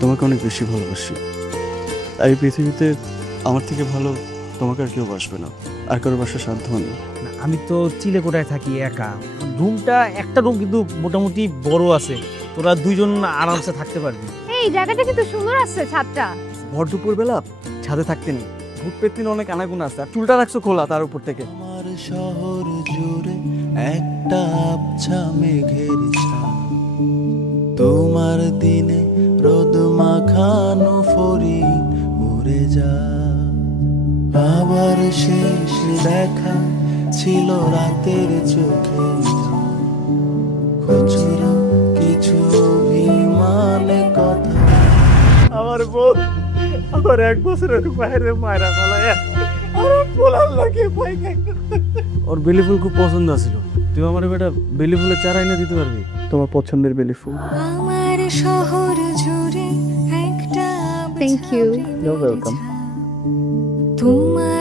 তোমাকে অনেক বেশি ভালোবাসি। এই পৃথিবীতে আমার থেকে ভালো তোমাকে আর কেউ বাসবে না, আর কারো বাসার সাধ্য নেই। আমি তো চিলেকোঠায় থাকি একা। রুমটা একটা রুম কিন্তু মোটামুটি বড় আছে, তোরা দুইজন আরামসে থাকতে পারবি। এই জায়গাটা কিন্তু সুন্দর আছে, ছাদটা। ভর দুপুর বেলা ছাদে থাকতে নেই, ভূত পেত্তিন অনেক আনাগুনা আছে, আর চুলটা রাখছো খোলা তার উপর থেকে। আমার শহর জুড়ে একটা আবছা মেঘের ছাপ, তোমার দিনে রোদ মাখানো ফরি উড়ে যা। আবার শেষ দেখা ছিল রাতের চোখে, খুচরো কিছু অভিমানে কথা। আমার বউ আমার 1 বছরের বাইরে মায়েরা বলায় আর বলার লাগে ভয় খাই। ওর বেলি ফুল খুব পছন্দ ছিল, তুই আমার বেটা বেলি ফুলের চারা এনে দিতে পারবি? তোমার পছন্দের বেলি ফুল। আমার শহর জুড়ে একটা থ্যাংক ইউ। You welcome. তোমার